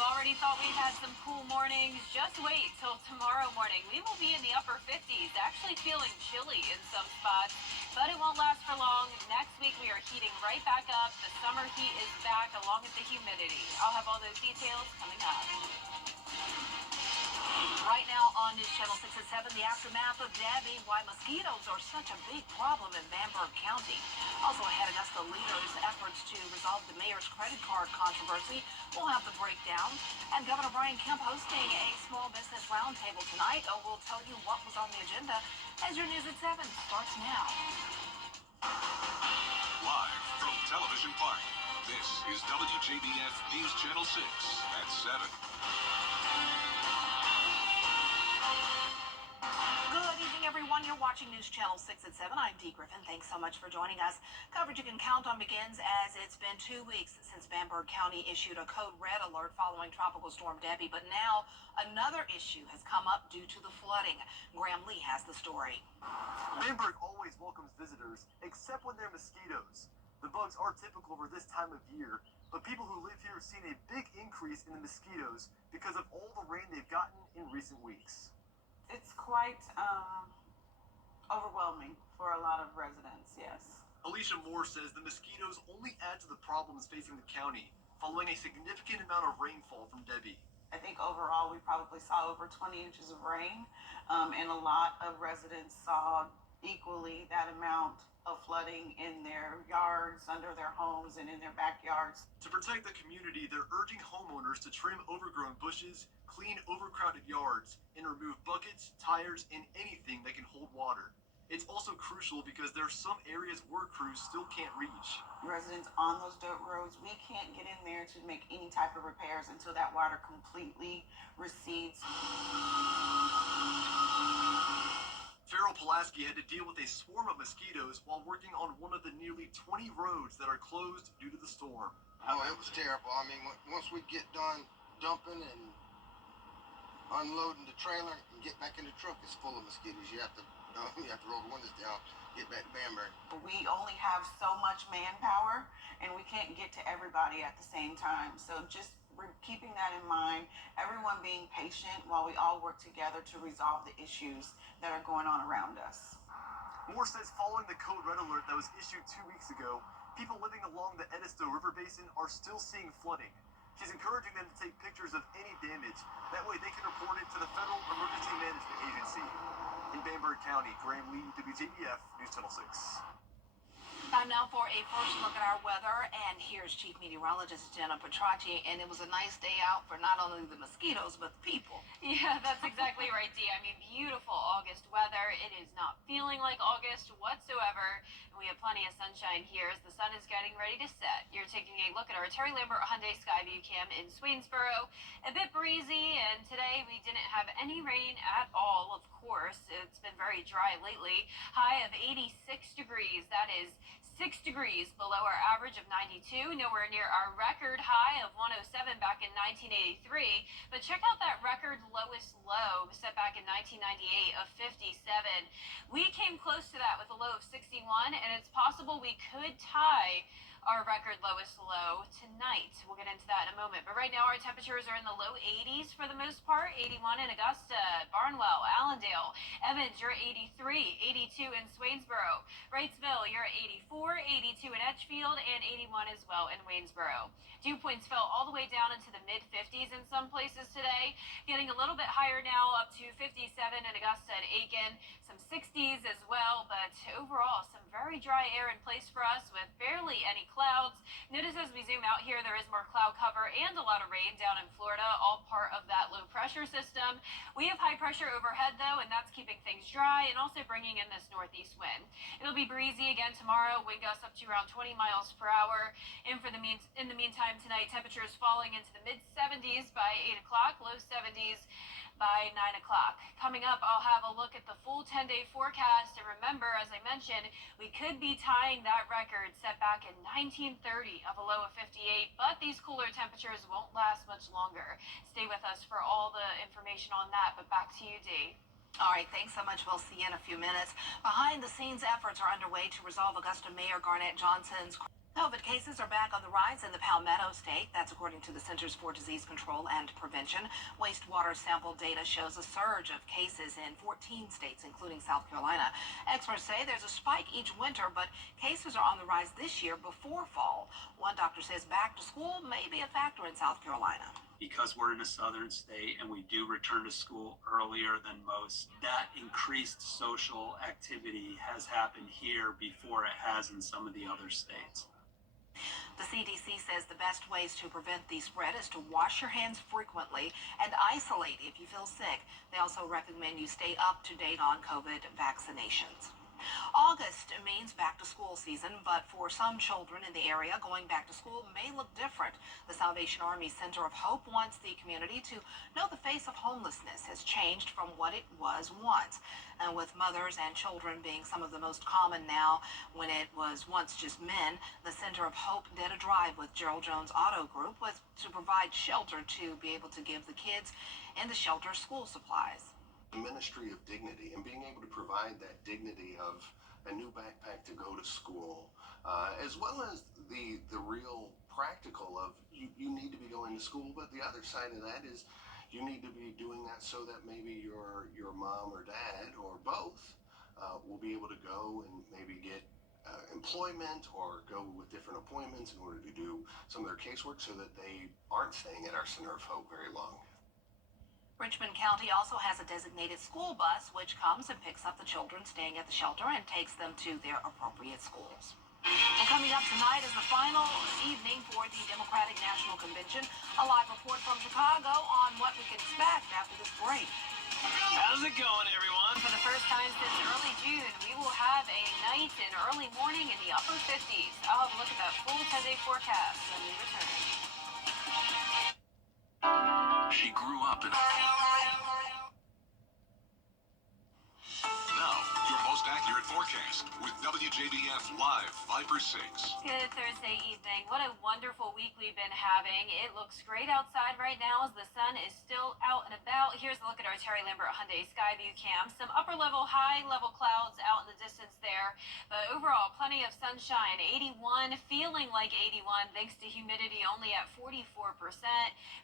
Already thought we had some cool mornings. Just wait till tomorrow morning. We will be in the upper 50s, actually feeling chilly in some spots, but it won't last for long. Next week, we are heating right back up. The summer heat is back along with the humidity. I'll have all those details coming up. Right now on News Channel 6 at 7, the aftermath of Debbie, why mosquitoes are such a big problem in Bamberg County. Also ahead, Augusta leaders' efforts to resolve the mayor's credit card controversy. We'll have the breakdown. And Governor Brian Kemp hosting a small business roundtable tonight. We'll tell you what was on the agenda as your News at 7 starts now. Live from Television Park, this is WJBF News Channel 6 at 7. Everyone, you're watching News Channel 6 at 7. I'm Dee Griffin. Thanks so much for joining us. Coverage you can count on begins as it's been 2 weeks since Bamberg County issued a code red alert following Tropical Storm Debbie. But now another issue has come up due to the flooding. Graham Lee has the story. Bamberg always welcomes visitors, except when they're mosquitoes. The bugs are typical for this time of year, but people who live here have seen a big increase in the mosquitoes because of all the rain they've gotten in recent weeks. It's quite overwhelming for a lot of residents, yes. Alicia Moore says the mosquitoes only add to the problems facing the county following a significant amount of rainfall from Debbie. I think overall we probably saw over 20 inches of rain, and a lot of residents saw equally that amount of flooding in their yards, under their homes, and in their backyards. To protect the community, they're urging homeowners to trim overgrown bushes, clean overcrowded yards, and remove buckets, tires, and anything that can hold water. It's also crucial because there are some areas where crews still can't reach. Residents on those dirt roads, we can't get in there to make any type of repairs until that water completely recedes. Farrell Pulaski had to deal with a swarm of mosquitoes while working on one of the nearly 20 roads that are closed due to the storm. Oh, it was terrible. I mean, once we get done dumping and unloading the trailer and get back in the truck, it's full of mosquitoes. You have to roll the windows down, get back to Bamberg. We only have so much manpower, and we can't get to everybody at the same time. So just keeping that in mind, everyone being patient while we all work together to resolve the issues that are going on around us. Moore says following the code red alert that was issued 2 weeks ago, people living along the Edisto River Basin are still seeing flooding. She's encouraging them to take pictures of any damage. That way they can report it to the Federal Emergency Management Agency. In Bamberg County, Graham Lee, WJBF News Channel 6. Time now for a first look at our weather, and here's Chief Meteorologist Jenna Petracci. And it was a nice day out for not only the mosquitoes, but the people. Yeah, that's exactly right, Dee. I mean, beautiful August weather. It is not feeling like August whatsoever. We have plenty of sunshine here as the sun is getting ready to set. You're taking a look at our Terry Lambert Hyundai Skyview Cam in Swainsboro. A bit breezy, and today we didn't have any rain at all, of course. It's been very dry lately. High of 86 degrees. That is 6 degrees below our average of 92, nowhere near our record high of 107 back in 1983. But check out that record lowest low set back in 1998 of 57. We came close to that with a low of 61, and it's possible we could tie our record lowest low tonight. We'll get into that in a moment. But right now our temperatures are in the low 80s for the most part. 81 in Augusta, Barnwell, Allendale. Evans, you're 83, 82 in Swainsboro. Wrightsville, you're 84, 82 in Edgefield, and 81 as well in Waynesboro. Dew points fell all the way down into the mid-50s in some places today. Getting a little bit higher now, up to 57 in Augusta and Aiken. Some 60s as well, but overall some very dry air in place for us with barely any clouds. Notice as we zoom out here, there is more cloud cover and a lot of rain down in Florida, all part of that low pressure system. We have high pressure overhead though, and that's keeping things dry and also bringing in this northeast wind. It'll be breezy again tomorrow, wind gusts up to around 20 miles per hour. And in the meantime tonight, temperatures falling into the mid 70s by 8 o'clock, low 70s by 9 o'clock. Coming up, I'll have a look at the full 10-day forecast. And remember, as I mentioned, we could be tying that record set back in 1930 of a low of 58, but these cooler temperatures won't last much longer. Stay with us for all the information on that, but back to you, Dee. All right, thanks so much. We'll see you in a few minutes. Behind the scenes efforts are underway to resolve Augusta Mayor Garnett Johnson's COVID cases are back on the rise in the Palmetto State. That's according to the Centers for Disease Control and Prevention. Wastewater sample data shows a surge of cases in 14 states, including South Carolina. Experts say there's a spike each winter, but cases are on the rise this year before fall. One doctor says back to school may be a factor in South Carolina. Because we're in a southern state and we do return to school earlier than most, that increased social activity has happened here before it has in some of the other states. The CDC says the best ways to prevent the spread is to wash your hands frequently and isolate if you feel sick. They also recommend you stay up to date on COVID vaccinations. August means back to school season, but for some children in the area, going back to school may look different. The Salvation Army Center of Hope wants the community to know the face of homelessness has changed from what it was once. And with mothers and children being some of the most common now, when it was once just men, the Center of Hope did a drive with Gerald Jones Auto Group to provide shelter to be able to give the kids in the shelter school supplies. The ministry of dignity and being able to provide that dignity of a new backpack to go to school, as well as the real practical of you need to be going to school, but the other side of that is you need to be doing that so that maybe your mom or dad or both will be able to go and maybe get employment or go with different appointments in order to do some of their casework so that they aren't staying at our Center of Hope very long. Richmond County also has a designated school bus which comes and picks up the children staying at the shelter and takes them to their appropriate schools. Well, coming up tonight is the final evening for the Democratic National Convention. A live report from Chicago on what we can expect after this break. How's it going, everyone? For the first time since early June, we will have a night and early morning in the upper 50s. I'll have a look at that full 10-day forecast when we return. She grew up in... Now, your most accurate forecast with WJBF Live 5/6. Good Thursday evening. What a wonderful week we've been having. It looks great outside right now as the sun is still out and about. Here's a look at our Terry Lambert Hyundai Skyview cam. Some upper level, high level clouds out in the distance there. But overall, plenty of sunshine. 81, feeling like 81 thanks to humidity only at 44%.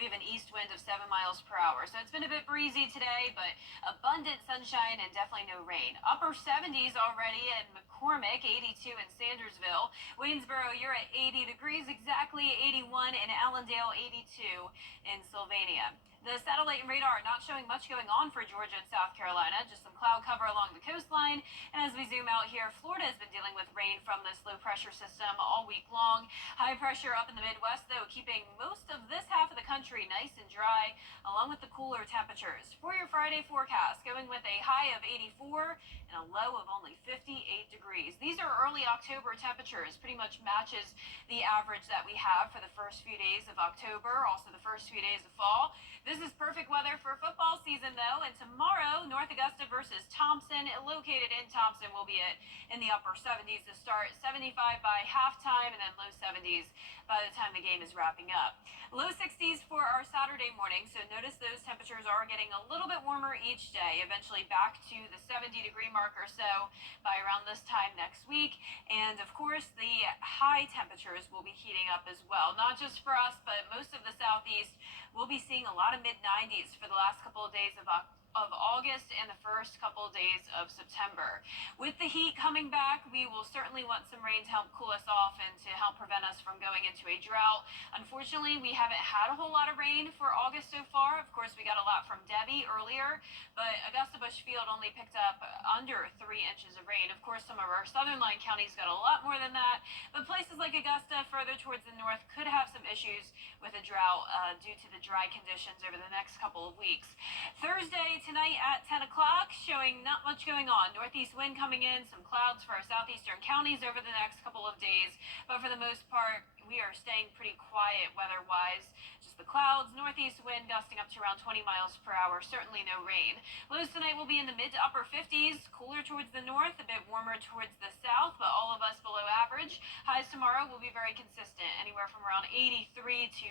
We have an east wind of 7 miles per hour. So it's been a bit breezy today, but abundant sunshine and definitely no rain. Upper 70s already in McCormick, 82 in Sandersville. Waynesboro, you're at 80 degrees, exactly 81 in Allendale, 82 in Sylvania. The satellite and radar not showing much going on for Georgia and South Carolina, just some cloud cover along the coastline. And as we zoom out here, Florida has been dealing with rain from this low pressure system all week long. High pressure up in the Midwest, though, keeping most of this half of the country nice and dry, along with the cooler temperatures. For your Friday forecast, going with a high of 84 and a low of only 58 degrees. These are early October temperatures, pretty much matches the average that we have for the first few days of October, also the first few days of fall. This is perfect weather for football season, though, and tomorrow, North Augusta versus Thompson, located in Thompson, will be in the upper 70s to start, 75 by halftime, and then low 70s by the time the game is wrapping up. Low 60s for our Saturday morning, so notice those temperatures are getting a little bit warmer each day, eventually back to the 70-degree mark or so by around this time next week. And, of course, the high temperatures will be heating up as well, not just for us, but most of the southeast. We'll be seeing a lot of mid-90s for the last couple of days of August and the first couple of days of September. With the heat coming back, we will certainly want some rain to help cool us off and to help prevent us from going into a drought. Unfortunately, we haven't had a whole lot of rain for August so far. Of course, we got a lot from Debbie earlier, but Augusta Bush Field only picked up under 3 inches of rain. Of course, some of our southern line counties got a lot more than that, but places like Augusta, further towards the north, could have some issues with a drought due to the dry conditions over the next couple of weeks. Thursday, tonight at 10 o'clock, showing not much going on. Northeast wind coming in, some clouds for our southeastern counties over the next couple of days. But for the most part, we are staying pretty quiet weather-wise. Just the clouds, northeast wind gusting up to around 20 miles per hour. Certainly no rain. Lows tonight will be in the mid to upper 50s. Cooler towards the north, a bit warmer towards the south, but all of us below average. Highs tomorrow will be very consistent, anywhere from around 83 to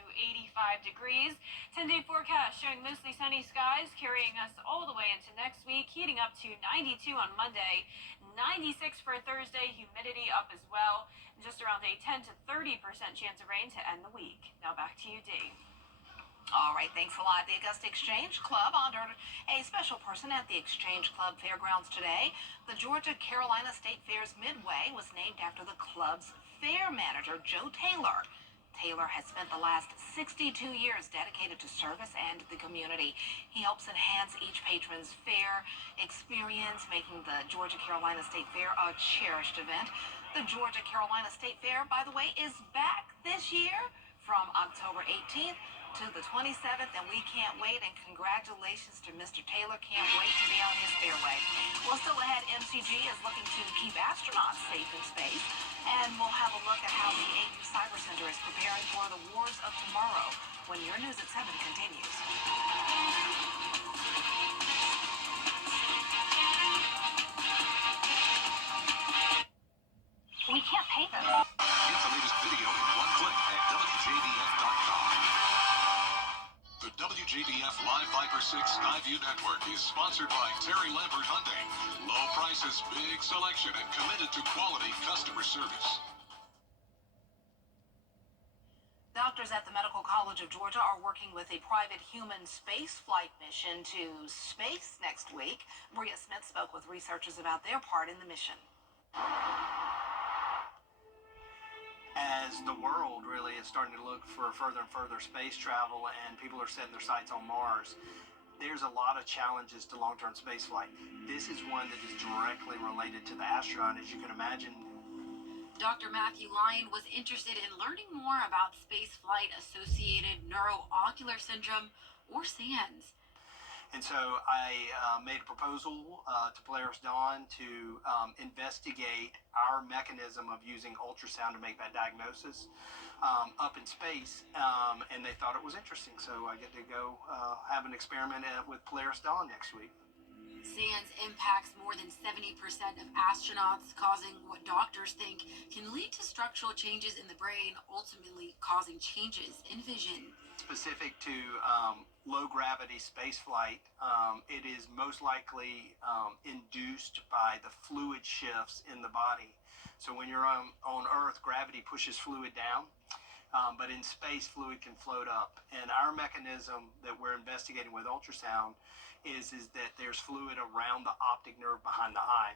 85 degrees. 10-day forecast showing mostly sunny skies, carrying us all the way into next week, heating up to 92 on Monday, 96 for Thursday, humidity up as well. Just around a 10 to 30% chance of rain to end the week. Now back to you, Dee. All right, thanks a lot. The Augusta Exchange Club honored a special person at the Exchange Club Fairgrounds today. The Georgia Carolina State Fair's Midway was named after the club's fair manager, Joe Taylor. Taylor has spent the last 62 years dedicated to service and the community. He helps enhance each patron's fair experience, making the Georgia Carolina State Fair a cherished event. The Georgia Carolina State Fair, by the way, is back this year from October 18th to the 27th, and we can't wait. And congratulations to Mr. Taylor. Can't wait to be on his fairway. Well, still ahead, MCG is looking to keep astronauts safe in space, and we'll have a look at how the AU Cyber Center is preparing for the wars of tomorrow when your News at 7 continues. We can't pay them. Get the latest video in one click at WJBF.com. The WJBF Live Viper 6 Skyview Network is sponsored by Terry Lambert Hyundai. Low prices, big selection, and committed to quality customer service. Doctors at the Medical College of Georgia are working with a private human space flight mission to space next week. Bria Smith spoke with researchers about their part in the mission. As the world really is starting to look for further and further space travel and people are setting their sights on Mars, there's a lot of challenges to long-term space flight. This is one that is directly related to the astronaut, as you can imagine. Dr. Matthew Lyon was interested in learning more about spaceflight-associated neuroocular syndrome, or SANS. And so I made a proposal to Polaris Dawn to investigate our mechanism of using ultrasound to make that diagnosis up in space, and they thought it was interesting. So I get to go have an experiment with Polaris Dawn next week. SANS impacts more than 70% of astronauts, causing what doctors think can lead to structural changes in the brain, ultimately causing changes in vision. Specific to low gravity space flight, it is most likely induced by the fluid shifts in the body. So when you're on Earth, gravity pushes fluid down, but in space, fluid can float up. And our mechanism that we're investigating with ultrasound is that there's fluid around the optic nerve behind the eye.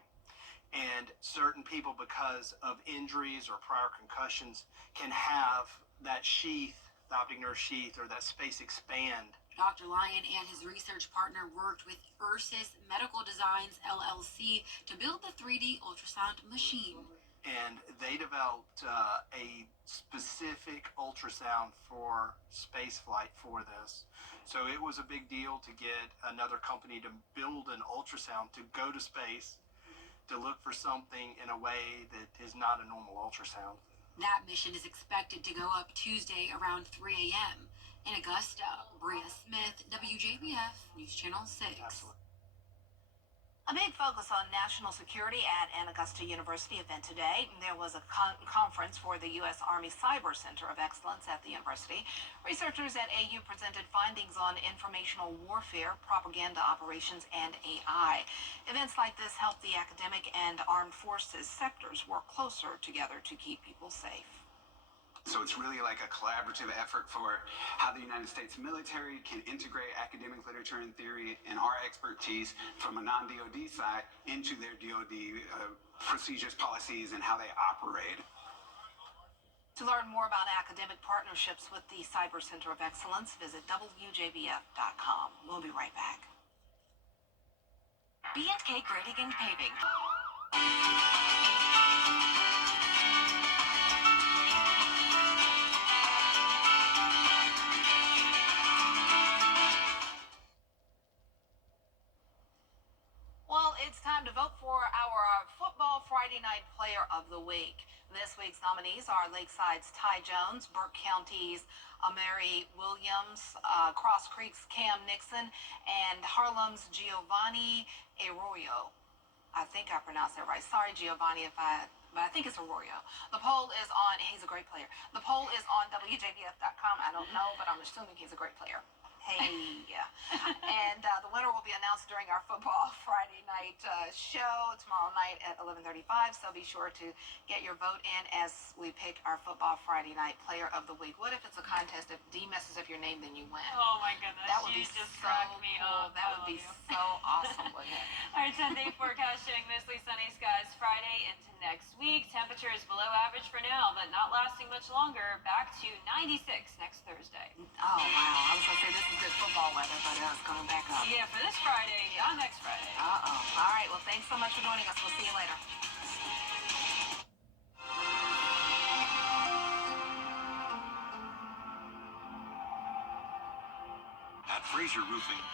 And certain people, because of injuries or prior concussions, can have that sheath, the optic nerve sheath, or that space expand. Dr. Lyon and his research partner worked with Ursus Medical Designs, LLC, to build the 3D ultrasound machine. And they developed a specific ultrasound for space flight for this. So it was a big deal to get another company to build an ultrasound to go to space, to look for something in a way that is not a normal ultrasound. That mission is expected to go up Tuesday around 3 a.m. In Augusta, Bria Smith, WJBF News Channel 6. Absolutely. A big focus on national security at an Augusta University event today. There was a conference for the U.S. Army Cyber Center of Excellence at the university. Researchers at AU presented findings on informational warfare, propaganda operations, and AI. Events like this help the academic and armed forces sectors work closer together to keep people safe. So it's really like a collaborative effort for how the United States military can integrate academic literature and theory and our expertise from a non-DoD side into their DoD procedures, policies, and how they operate. To learn more about academic partnerships with the Cyber Center of Excellence, visit WJBF.com. We'll be right back. B&K Grading and Paving. Well, it's time to vote for our Football Friday Night Player of the Week. This week's nominees are Lakeside's Ty Jones, Burke County's Amari Williams, Cross Creek's Cam Nixon, and Harlem's Giovanni Arroyo. I think I pronounced that right. Sorry, Giovanni, but I think it's Arroyo. The poll is on, he's a great player. The poll is on WJBF.com. I don't know, but I'm assuming he's a great player. Hey. And the winner will be announced during our football Friday night show tomorrow night at 11:35. So be sure to get your vote in as we pick our football Friday night player of the week. What if it's a contest? If D messes up your name, then you win. Oh my goodness, That would you be just so cracked me cool. up. That I would love be you. so awesome, wouldn't it? Our 10-day forecast showing mostly sunny skies Friday into next week. Temperatures below average for now, but not lasting much longer. Back to 96 next Thursday. Oh, wow. I was going to say this is good football weather, but it's coming back up. Yeah, for this Friday, not next Friday. Uh-oh. All right. Well, thanks so much for joining us. We'll see you later. At Fraser Roofing.